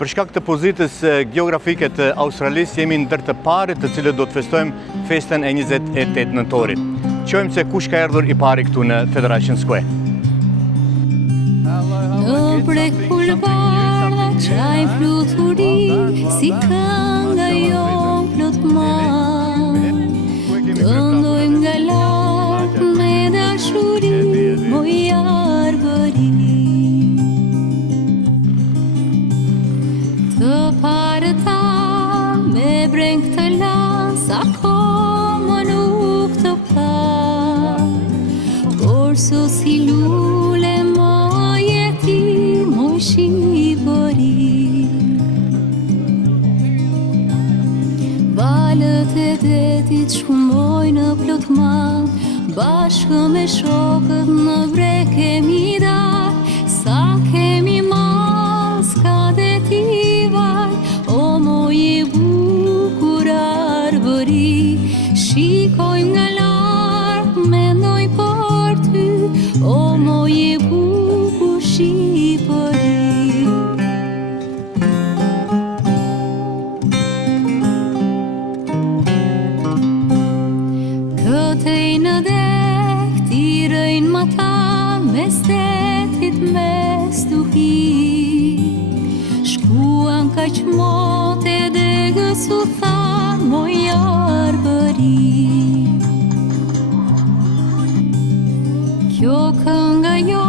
Për shkak të pozitës geografike të Australisë jemi ndër të parët të cilët do të festojmë festën e 28 nëntorit. Qojmë se kush ka erdhur i pari këtu në Federation Square. Në brek pulvarë, qaj fluturi, si kënga jo plot marë. Këndojmë nga lartë me dashuri, moj arbëri. Të parëta me breng të las, akoma nuk të pa. Por so si lule ma jeti, moj shqipëri. Valët e detit shkumoj në plot mal, bashkë me shokët në brek kemi dar. Sa kemi mal, s'ka deti vaj, o moj e bukur arbëri. Shikojmë nga lartë, mendoj për ty, o moj e bukur shqipëri. Këtej në dek, tirëjnë mata, mes detit mes tuhi. Shkuan kaq mote degës u tha, moj arbëri. Kjo kënga jo,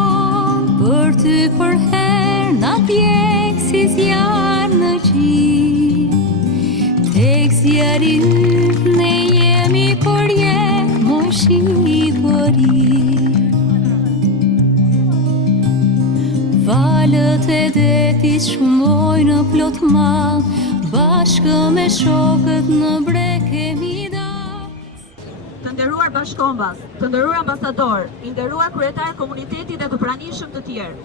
për ty për her, na djek si zjarë në gjit. Tek zjarë i yt, ne jemi për jet, moj shqipëri. Valët e detit shumoj në plot mal, bashkë me shokët në brek kemi dar. Të nderuar bashkombas, të nderuar ambasador, i nderuar kryetar komunitetit dhe të pranishëm të tjerë.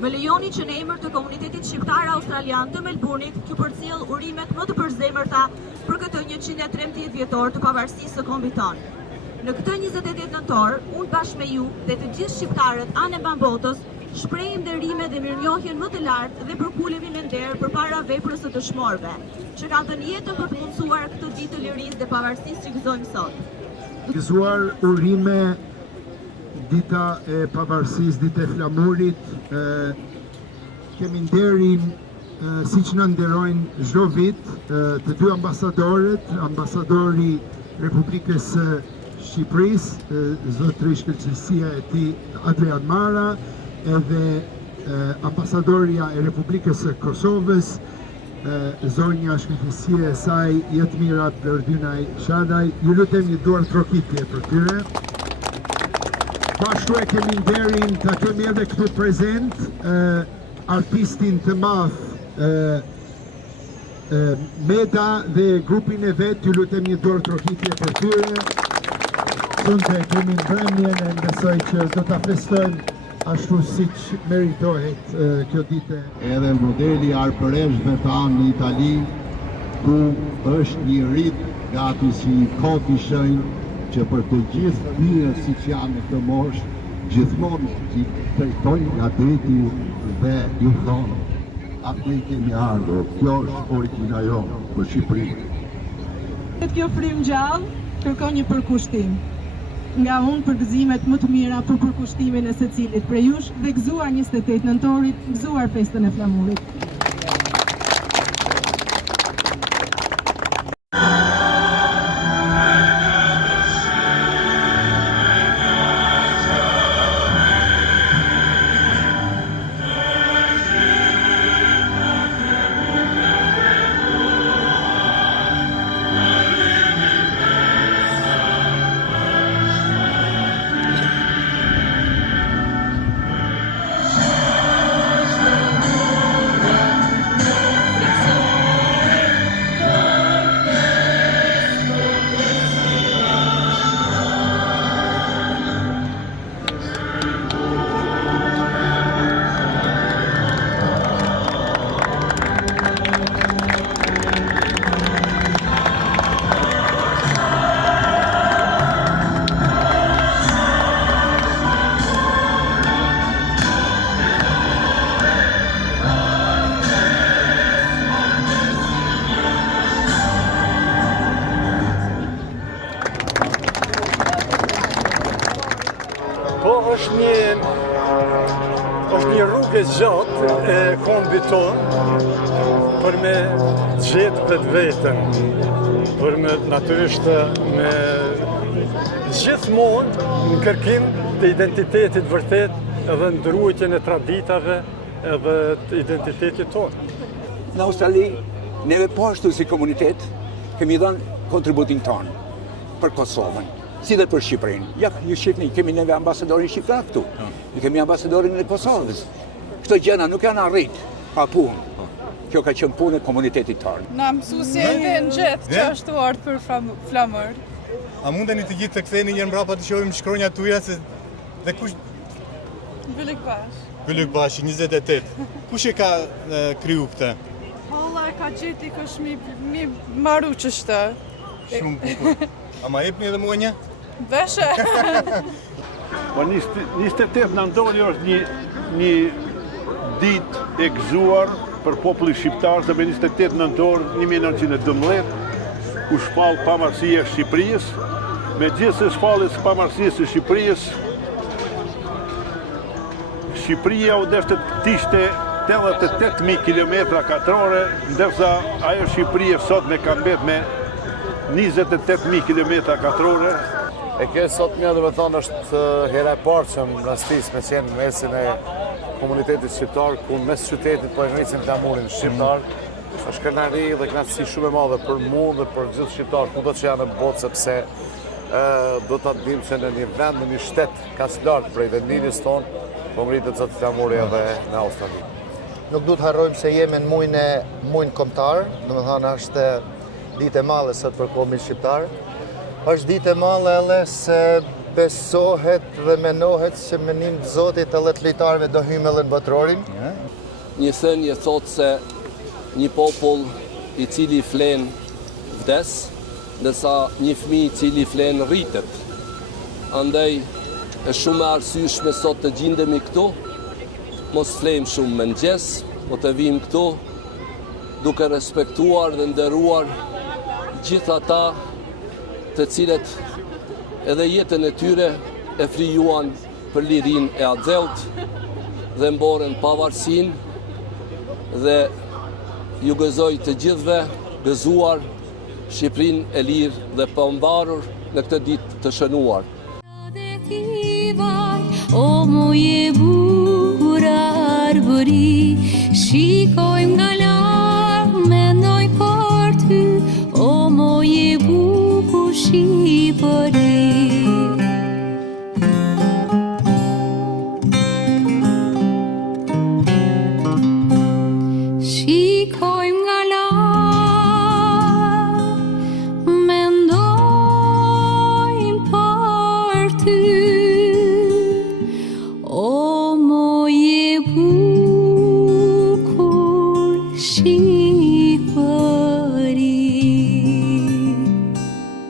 Më lejoni që në emër të komunitetit shqiptar australian të Melbourne-it t'ju përcjell urimet më të përzemërta për këtë 113 vjetor të pavarësisë së kombit tonë. Në këtë 28 nëntor, unë bashkë me ju dhe të gjithë shqiptarët anë mban botës, shprehim nderime dhe mirënjohjen më të lartë dhe përkulemi me nder përpara veprës së dëshmorëve, që kanë dhënë jetën për të mundësuar këtë ditë të lirisë dhe pavarësisë që gëzojmë sot. Gëzuar urime dita e pavarësisë, dita e flamurit, kemi nderin siç na nderojnë çdo vit të dy ambasadorët, ambasadori Republikës së Shqipërisë, zotëri Shkëlqësia e tij Adrian Mara, edhe ambasadoria e Republikës së Kosovës, zonja Shkëlqësia e saj Jetmira Blordynaj Shadaj. Ju lutem një duar trokitje për tyre. Bashkë e kemi nderin ta kemi edhe këtu prezent artistin të madh Meda dhe grupin e vet. Ju lutem një duar trokitje për tyre. Sonte kemi mbrëmjen e besoj që do ta festojmë ashtu siç meritohet kjo ditë. Edhe modeli arpëreshve tanë në Itali, ku është një rit gati si kot i shenjtë që për të gjithë fëmijët siç janë në këtë moshë, gjithmonë i trajtojnë nga deti dhe ju thonë, atë kemi ardhur, kjo është origjina jonë për Shqipërinë. Kjo frymë gjallë kërkon një përkushtim. Nga unë për gëzimet më të mira për përkushtimin e secilit prej jush dhe gëzuar 28 nëntorit, gëzuar festën e flamurit. jetëve gjatë e kombit tonë për me gjetë vetë vetën, për me natyrisht me gjithmonë në kërkim të identitetit vërtet edhe ndrujtjen e traditave edhe të identitetit tonë. Në Australi, neve po ashtu si komunitet, kemi dhënë kontributin tonë për Kosovën, si dhe për Shqipërinë. Ja, ju shqipni, kemi neve ambasadorin shqiptar këtu, ne kemi ambasadorin e Kosovës. Këto gjëra nuk janë arrit pa punë. Kjo ka qenë punë e komunitetit tonë. Na mësuesi e në gjithë që ashtu ardhë për flamër. A mundeni të gjithë të ktheni një mbrapa të shohim shkronjat tuaja se dhe kush Byllëk Bash. Byllëk Bashi 28. Kush e ka kriju këtë? Holla e ka gjeti kësh mi maru qështë. Shumë bukur. Ama jepni edhe mua një? Veshe. Po 28 nëntori është një ditë e gëzuar për popullin shqiptar, se me 28 nëntor 1912 u shpall pavarësia e Shqipërisë, me gjithë se shpalljes pavarësisë e Shqipërisë, Shqipëria u deshte të ishte 88.000 km², ndërsa ajo Shqipëria sot me ka mbet me 28.000 km². E kjo sot një dhe me thonë është hera e parë që më rastis me qenë mesin e komunitetit shqiptar, ku mes qytetit po e ngrisim flamurin shqiptar, është krenari dhe knatësi shumë e madhe për mu dhe për gjithë shqiptar, kudo që janë në botë, sepse do të dim që në një vend, në një shtet kas lartë prej vendinis tonë, po ngritet zëtë flamuri edhe në Australi. Nuk du të harrojmë se jemi në mujnë kombëtar, do të thonë është ditë e madhe sot për kombin shqiptar. Është ditë e madhe edhe se besohet dhe menohet se me nim të Zotit edhe të lojtarëve do hyjmë edhe në botrorin. Një thënie thotë se një popull i cili flen vdes, ndërsa një fëmijë i cili flen rritet. Andaj është shumë e arsyeshme sot të gjindemi këtu, mos flejmë shumë mëngjes, po të vim këtu duke respektuar dhe nderuar gjithë ata të cilët edhe jetën e tyre e frijuan për lirinë e Axelt dhe mborën pavarësinë dhe ju gëzoj të gjithëve gëzuar Shqipërinë e lirë dhe pambarur në këtë ditë të shënuar. O moje bukur arbëri, shikojmë nga larg